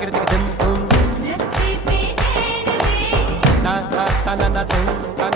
తకడికి దిం తుం దస్తీ పే నేనవే తా తా తన తుం తన